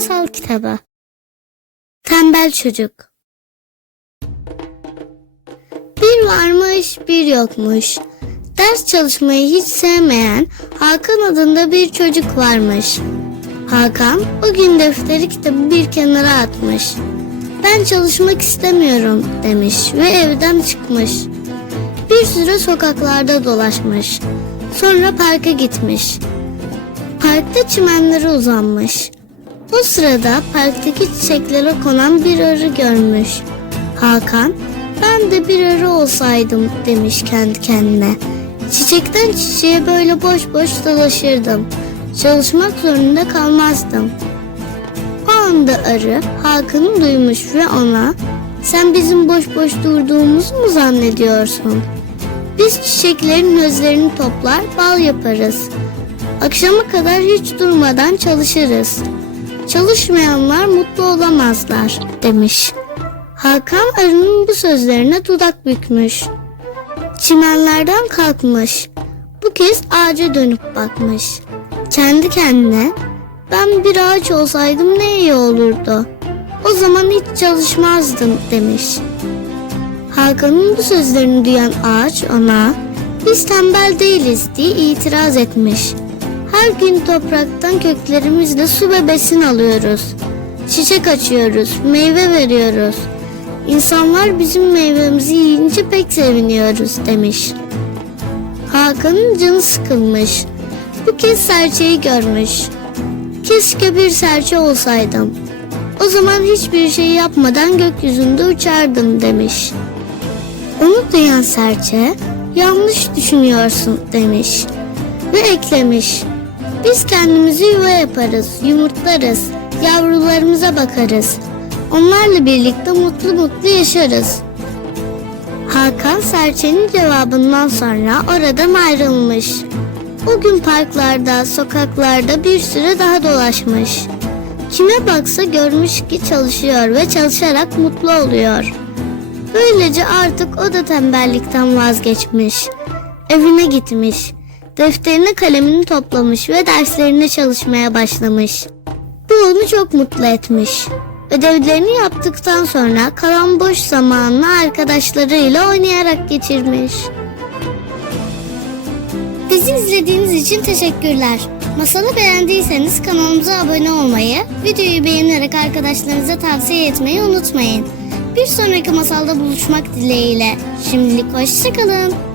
Masal Kitabı Tembel Çocuk Bir varmış bir yokmuş. Ders çalışmayı hiç sevmeyen Hakan adında bir çocuk varmış. Hakan o gün defteri kitabı bir kenara atmış. Ben çalışmak istemiyorum demiş ve evden çıkmış. Bir süre sokaklarda dolaşmış. Sonra parka gitmiş. Parkta çimenlere uzanmış. O sırada parktaki çiçeklere konan bir arı görmüş. Hakan, ben de bir arı olsaydım demiş kendi kendine. Çiçekten çiçeğe böyle boş boş dolaşırdım. Çalışmak zorunda kalmazdım. O anda arı Hakan'ı duymuş ve ona sen bizim boş boş durduğumuzu mu zannediyorsun? Biz çiçeklerin özlerini toplar bal yaparız. Akşama kadar hiç durmadan çalışırız. Çalışmayanlar mutlu olamazlar demiş. Hakan arının bu sözlerine dudak bükmüş. Çimenlerden kalkmış. Bu kez ağaca dönüp bakmış. Kendi kendine ben bir ağaç olsaydım ne iyi olurdu. O zaman hiç çalışmazdım demiş. Hakan'ın bu sözlerini duyan ağaç ona biz tembel değiliz diye itiraz etmiş. Her gün topraktan köklerimizle su ve besin alıyoruz. Çiçek açıyoruz, meyve veriyoruz. İnsanlar bizim meyvemizi yiyince pek seviniyoruz demiş. Hakan'ın canı sıkılmış. Bu kez serçeyi görmüş. Keşke bir serçe olsaydım. O zaman hiçbir şey yapmadan gökyüzünde uçardım demiş. Onu duyan serçe yanlış düşünüyorsun demiş ve eklemiş. Biz kendimizi yuva yaparız, yumurtlarız, yavrularımıza bakarız. Onlarla birlikte mutlu mutlu yaşarız. Hakan serçenin cevabından sonra oradan ayrılmış. O gün parklarda, sokaklarda bir süre daha dolaşmış. Kime baksa görmüş ki çalışıyor ve çalışarak mutlu oluyor. Böylece artık o da tembellikten vazgeçmiş. Evine gitmiş. Defterini kalemini toplamış ve derslerine çalışmaya başlamış. Bu onu çok mutlu etmiş. Ödevlerini yaptıktan sonra kalan boş zamanını arkadaşlarıyla oynayarak geçirmiş. Bizi izlediğiniz için teşekkürler. Masalı beğendiyseniz kanalımıza abone olmayı, videoyu beğenerek arkadaşlarınıza tavsiye etmeyi unutmayın. Bir sonraki masalda buluşmak dileğiyle. Şimdilik hoşçakalın.